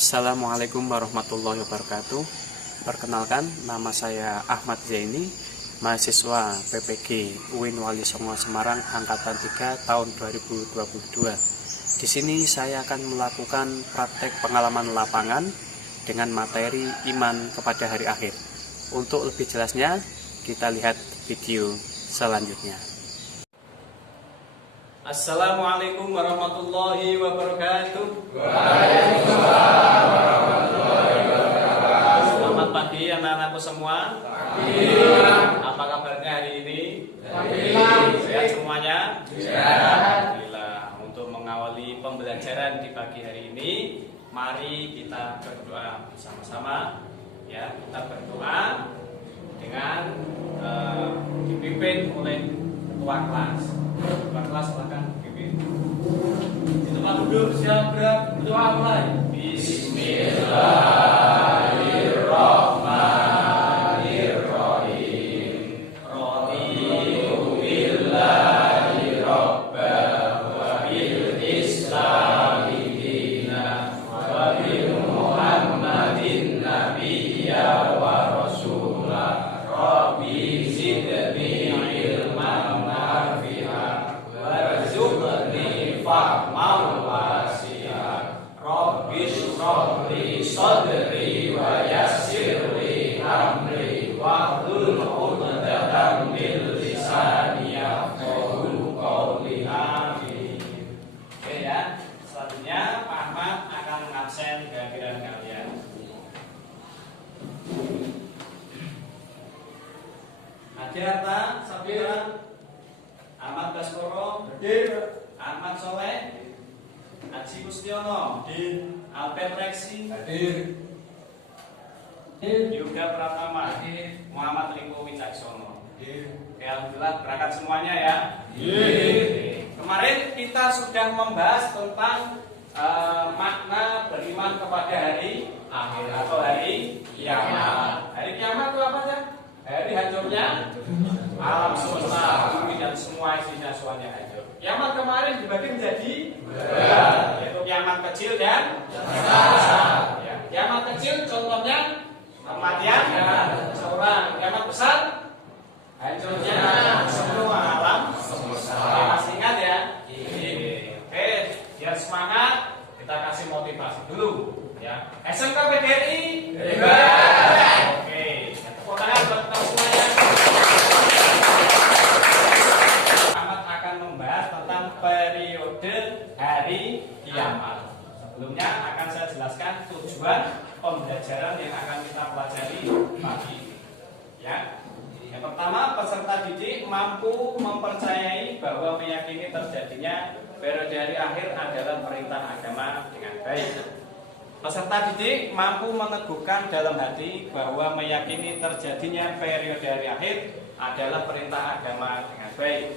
Assalamualaikum warahmatullahi wabarakatuh. Perkenalkan, nama saya Ahmad Zaini, mahasiswa PPG UIN Wali Songo Semarang angkatan 3 tahun 2022. Di sini saya akan melakukan praktek pengalaman lapangan dengan materi iman kepada hari akhir. Untuk lebih jelasnya, kita lihat video selanjutnya. Assalamualaikum warahmatullahi wabarakatuh. Waalaikumsalam warahmatullahi wabarakatuh. Selamat pagi anak-anakku semua. Pagi. Apa kabarnya hari ini? Baik. Sehat semuanya? Sehat. Alhamdulillah. Untuk mengawali pembelajaran di pagi hari ini, mari kita berdoa bersama-sama. Ya, kita berdoa dengan dipimpin oleh ketua kelas. Ketua kelas silakan pimpin. Di tempat duduk siap gerak, berdoa mulai. Bismillahirrahmanirrahim. Raditu billahi rabban wa bil islami dinan wa bil muhammadin nabiyya wa rasulah. Rabbi zidni ilman nafi'an warzuqni fahman wasi'an. Rabbi shrah li sadri wa yassir li amri wahlul 'uqdatam min lisani yafqahu qawli. Amin. Oke ya, selanjutnya Pak Ahmad akan mengabsen kehadiran kalian. Adiarta, Sabira, Ahmad Baskoro, hadir. Ahmad Soleh, Haji Kustiono, hadir. Albert Reksi, hadir. Yoga Pratama, hadir. Muhammad Riko Wicaksono, hadir. Alhamdulillah berangkat semuanya ya. Hadir. Kemarin kita sudah membahas tentang makna beriman kepada hari akhir atau hari kiamat. Hari kiamat itu apa ya? Hari hancurnya alam semesta, bumi dan semua isinya semuanya hancur. Kiamat kemarin dibagi menjadi dua, yaitu kiamat kecil dan besar. Ya, kiamat kecil contohnya kematian seorang. Kiamat besar hancurnya semua alam semesta. Oke, masih ingat ya? Oke, biar semangat kita kasih motivasi dulu. Ya, SMK PGRI. Oke, tepuk tangan buat kita semuanya. Ahmad akan membahas tentang periode hari kiamat. Sebelumnya akan saya jelaskan tujuan pembelajaran yang akan kita pelajari pagi ini. Ya. Yang pertama, peserta didik mampu mempercayai bahwa meyakini terjadinya periode hari akhir adalah perintah agama dengan baik. Peserta didik mampu meneguhkan dalam hati bahwa meyakini terjadinya periode hari akhir adalah perintah agama dengan baik.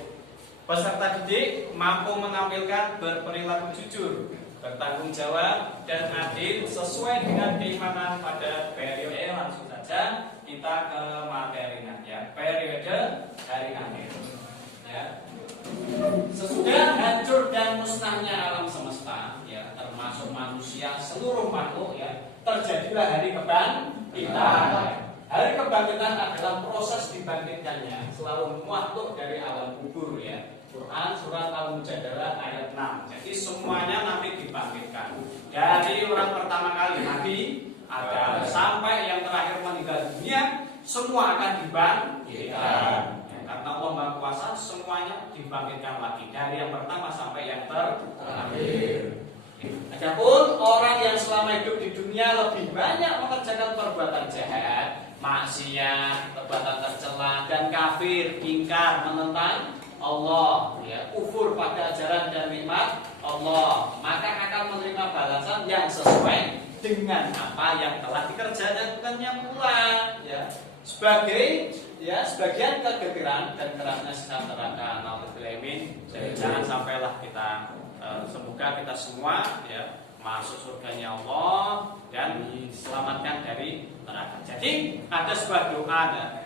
Peserta didik mampu menampilkan berperilaku jujur, bertanggung jawab, dan adil sesuai dengan keimanan pada periode. Langsung saja kita ke materinya ya, periode hari akhir. Ya. Sesudah hancur dan musnahnya alam semesta, ya, termasuk manusia, seluruh makhluk, ya, terjadilah hari kebangkitan. Hari kebangkitan adalah proses dibangkitkannya selalu makhluk dari alam kubur, ya. Quran surat Al-Mujadalah ayat 6. Jadi semuanya nanti dibangkitkan. Dari orang pertama kali Nabi Adam sampai yang terakhir meninggal dunia, semua akan dibangkitkan. Karena Allah Maha Kuasa, semuanya dibangkitkan lagi dari yang pertama sampai yang terakhir. Adapun orang yang selama hidup di dunia lebih banyak mengerjakan perbuatan jahat, maksiat, perbuatan tercela, dan kafir, ingkar, menentang Allah, ya, kufur pada ajaran dan nikmat Allah, maka akan menerima balasan yang sesuai dengan apa yang telah dikerjakannya pula, ya. Sebagian kegegeran dan kerasnya sikap neraka, naudzubillahimin. Jadi jangan sampailah kita, semoga kita semua, ya, masuk surganya Allah dan diselamatkan dari neraka. Jadi ada sebuah doa, ya,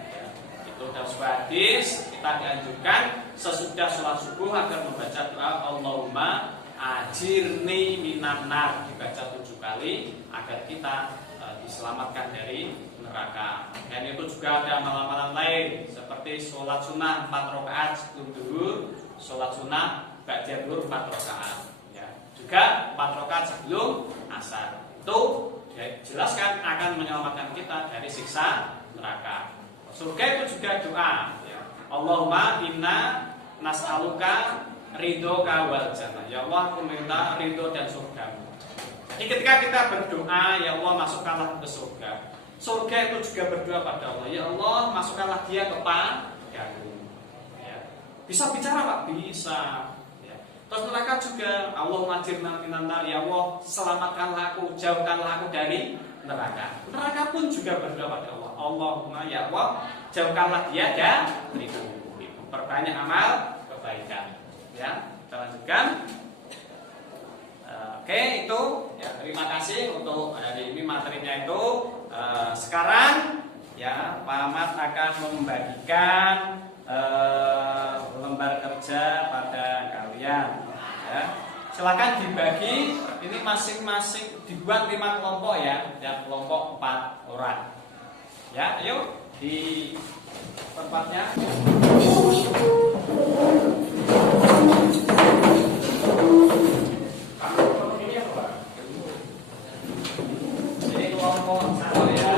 itu dalam sebuah hadis kita dianjurkan sesudah sholat subuh agar membaca doa Allahumma ajirni minan nar, dibaca 7 kali. kali agar kita diselamatkan dari neraka. Dan itu juga ada amalan-amalan lain seperti sholat sunnah 4 rakaat sebelum zuhur, sholat sunnah ba'da zuhur 4 rakaat. Ya, juga 4 rakaat sebelum asar. Itu jelaskan akan menyelamatkan kita dari siksa neraka. Surga itu juga doa. Ya. Allahumma inna nas'aluka ridhoka wal jannah. Ya Allah, aku minta ridho dan surgamu. Jadi ketika kita berdoa, ya Allah masukkanlah ke surga. Surga itu juga berdoa pada Allah, ya Allah masukkanlah dia ke padaku. Ya. Bisa bicara Pak? Bisa. Ya. Terus neraka juga, Allahumma ajirna minan nar, ya Allah selamatkanlah aku, jauhkanlah aku dari neraka. Neraka pun juga berdoa pada Allah, Allahumma ya Allah jauhkanlah dia dariku. Perbanyak amal kebaikan. Ya, kita lanjutkan. Oke, itu ya, terima kasih untuk hari ini materinya itu. Sekarang ya Pak Ahmad akan membagikan lembar kerja pada kalian. Ya. Silakan dibagi. Ini masing-masing dibuat 5 kelompok ya, dan kelompok 4 orang. Ya, ayo di tempatnya. Ini kelompok 1 ya,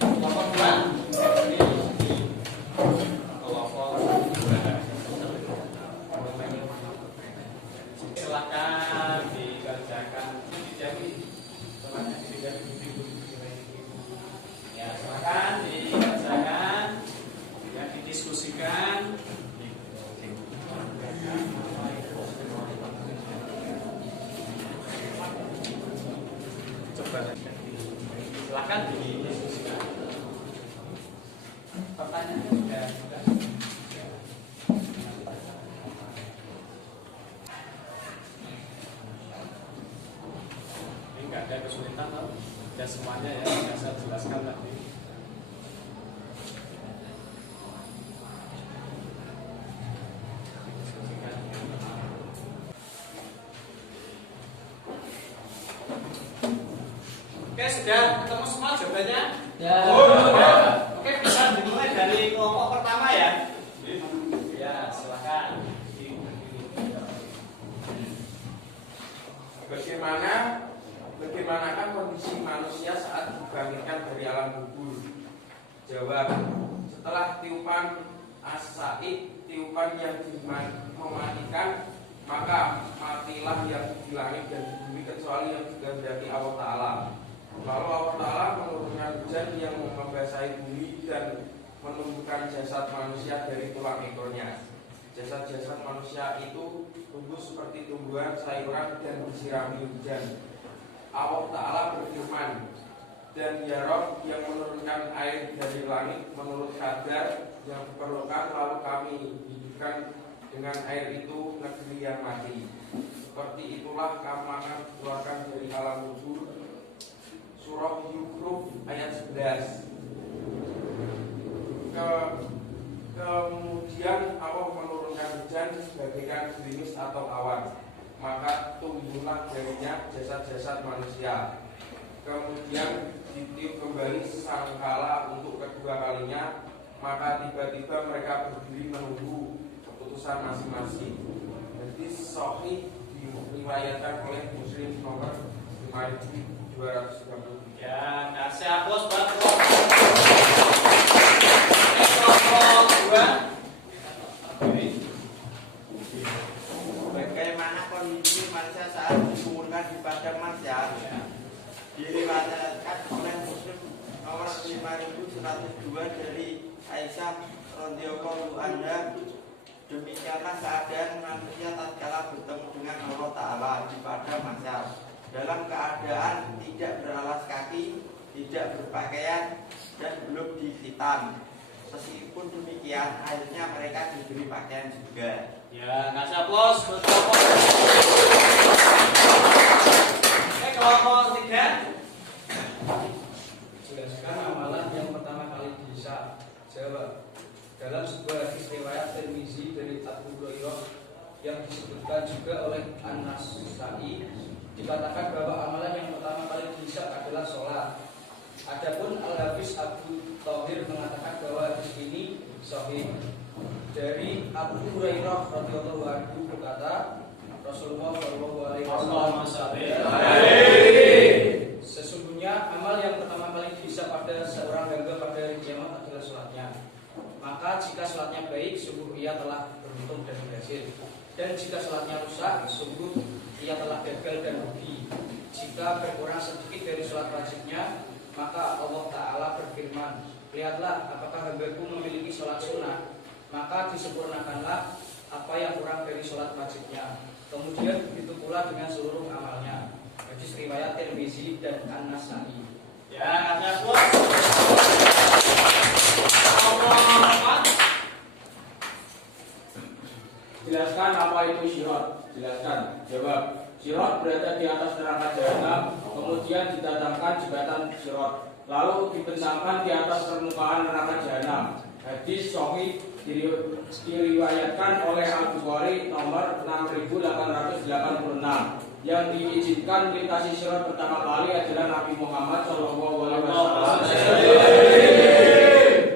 kelompok 2. Ini kelompok 2. Silakan dikerjakan. Ya, silakan dikerjakan, ya didiskusikan. Silakan didiskusikan. Pertanyaan ya, sudah. Ini nggak ada kesulitan, ya semuanya ya yang saya jelaskan tadi. Oke, sudah ketemu semua jawabannya? Ya. Oke, bisa dimulai dari kelompok pertama ya. Ya, silakan. Bagaimanakah kondisi manusia saat dibangkitkan dari alam kubur? Jawab: setelah tiupan as-sa'id, tiupan yang mematikan, maka matilah yang di langit dan di bumi kecuali yang dikehendaki Allah Ta'ala. Lalu Allah Ta'ala menurunkan hujan yang membasahi bumi dan menumbuhkan jasad manusia dari tulang ekornya. Jasad-jasad manusia itu tumbuh seperti tumbuhan sayuran dan disirami hujan. Allah Ta'ala berfirman, dan ya Rob yang menurunkan air dari langit menurut kadar yang diperlukan, lalu kami hidupkan dengan air itu negeri yang mati. Seperti itulah kamu akan keluarkan dari alam kubur. Surah Yusuf ayat 11. Kemudian Allah menurunkan hujan sebagaikan gerimis atau awan, maka tumbuhlah darinya jasad-jasad manusia. Kemudian ditiup kembali sangkala untuk kedua kalinya, maka tiba-tiba mereka berdiri menunggu keputusan masing-masing. Jadi sahih diriwayatkan oleh Muslim nomor 5230. Ya, kasih aplaus buat kelompok 2. Bagaimana kondisi manusia saat dikumpulkan di padang mahsyar? Diriwayatkan oleh Muslim nomor 5102 dari Aisyah radhiyallahu anha. Demikianlah keadaan manusia tatkala bertemu dengan Allah Ta'ala di padang mahsyar, dalam keadaan tidak beralas kaki, tidak berpakaian, dan belum dikhitan. Meskipun demikian, akhirnya mereka diberi pakaian juga. Ya, kasih aplaus buat kelompok. Oke, kelompok 3. Jelaskan amalan yang pertama kali bisa. Jawab: dalam sebuah hadis riwayat Tirmizi dari Abu Hurairah yang disebutkan juga oleh An-Nasa'i, dikatakan bahwa amalan yang pertama kali dihisab adalah sholat. Adapun Al-Hafiz Abu Thawir mengatakan bahwa hadis ini sahih. Dari Abu Hurairah radhiyallahu anhu berkata, Rasulullah shallallahu alaihi wasallam, sesungguhnya amal yang pertama kali dihisab pada seorang hamba pada hari kiamat adalah sholatnya. Maka jika sholatnya baik, sungguh ia telah beruntung dan berhasil. Dan jika sholatnya rusak, sungguh ia telah gagal dan rugi. Jika berkurang sedikit dari sholat wajibnya, maka Allah Ta'ala berfirman, lihatlah apakah hambaku memiliki sholat sunnah, maka disempurnakanlah apa yang kurang dari sholat wajibnya. Kemudian begitu pula dengan seluruh amalnya. Hadis riwayat Tirmizi dan An-Nasa'i. Ya, katanya puas. Jelaskan apa itu syirat. Jelaskan. Jawab. Syirat berada di atas neraka jahanam, kemudian didatangkan jembatan syirat, lalu dibentangkan di atas permukaan neraka jahanam. Hadis sahih diriwayatkan oleh Al-Bukhari nomor 6886. Yang diizinkan melintasi syirat pertama kali adalah Nabi Muhammad SAW.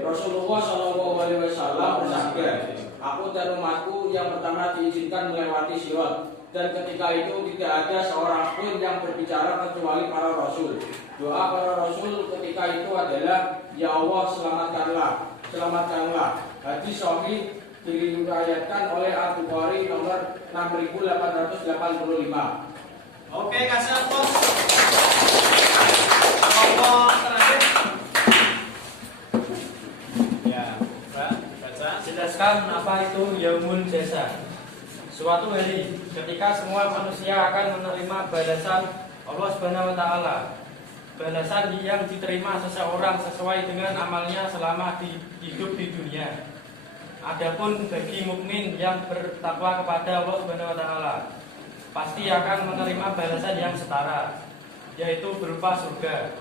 Rasulullah SAW bersabda, aku dan umatku yang pertama diizinkan melewati syirat, dan ketika itu tidak ada seorang pun yang berbicara kecuali para rasul. Doa para rasul ketika itu adalah, ya Allah selamatkanlah. Hadis sahih diriwayatkan oleh Al-Bukhari nomor 6885. Oke, kasih bos. Kelompok terakhir. Ya, baca. Jelaskan apa itu yaumul jasa. Suatu hari ketika semua manusia akan menerima balasan Allah Subhanahu wa taala. Balasan yang diterima seseorang sesuai dengan amalnya selama hidup di dunia. Adapun bagi mukmin yang bertakwa kepada Allah Subhanahu wa taala, pasti akan menerima balasan yang setara, yaitu berupa surga.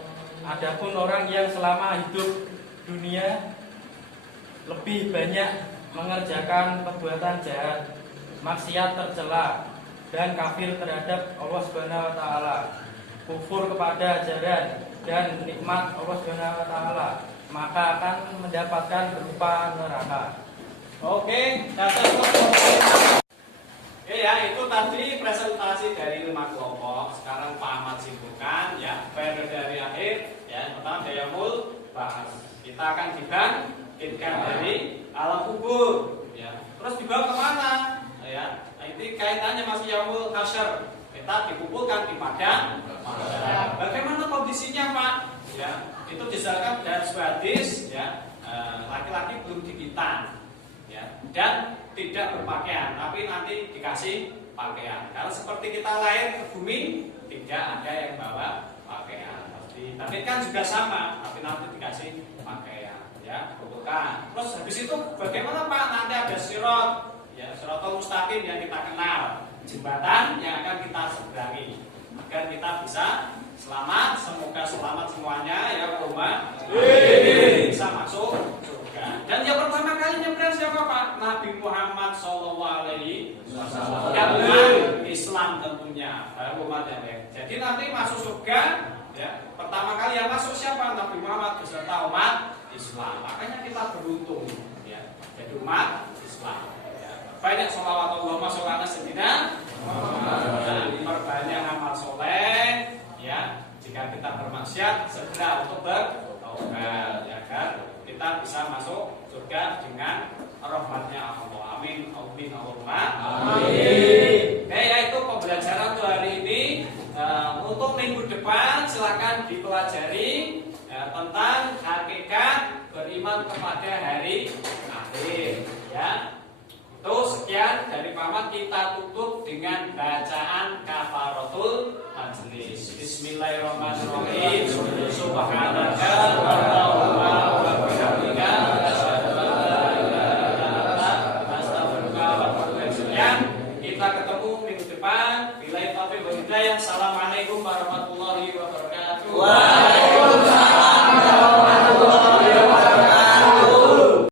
Adapun orang yang selama hidup dunia lebih banyak mengerjakan perbuatan jahat, maksiat tercela, dan kafir terhadap Allah Subhanahu wa taala, kufur kepada ajaran dan nikmat Allah Subhanahu wa taala, maka akan mendapatkan berupa neraka. Oke, kasih bos. Oke ya, itu tadi presentasi dari 5 kelompok. Sekarang Pak Ahmad simpulkan ya, periode dari akhir ya. Yang pertama Dayamul bahas. Kita akan dibangkitkan dari alam kubur ya. Terus dibawa kemana? Ya, ini kaitannya masih Yaumul Hasyr. Kita dikumpulkan di padang mahsyar. Bagaimana kondisinya, Pak? Ya, itu dijelaskan dari sebuah hadis ya. Laki-laki belum dikitan ya, dan tidak berpakaian, tapi nanti dikasih pakaian. Karena seperti kita lahir ke bumi, tidak ada yang bawa pakaian. Tapi kan juga sama, tapi nanti dikasih pakaian ya, bukan. Terus habis itu bagaimana Pak? Nanti ada sirat ya, siratal mustaqim yang kita kenal, jembatan yang akan kita seberangi agar kita bisa selamat. Semoga selamat semuanya ya, Allahumma bisa masuk surga. Dan yang pertama kali nyebrang siapa Pak? Nabi Muhammad SAW. Ya, umat Islam tentunya, umat yang lain. Jadi nanti masuk surga ya, pertama kali yang masuk siapa? Nabi Muhammad beserta umat Islam. Makanya kita beruntung ya, jadi umat Islam. Banyak sholawat Allahumma sholli ala sayyidina Muhammad. Diperbanyak amal soleh ya. Jika kita bermaksiat, segera untuk bertaubat ya kan. Kita bisa masuk surga dengan rahmatnya Allah. Amin. Amin. Allahumma amin. Oke, yaitu pembelajaran untuk hari ini. Untuk minggu depan silakan dipelajari tentang hakikat beriman kepada hari akhir ya. Itu sekian dari Paman, kita tutup dengan bacaan kafaratul majlis. Bismillahirrahmanirrahim. Subhanallah.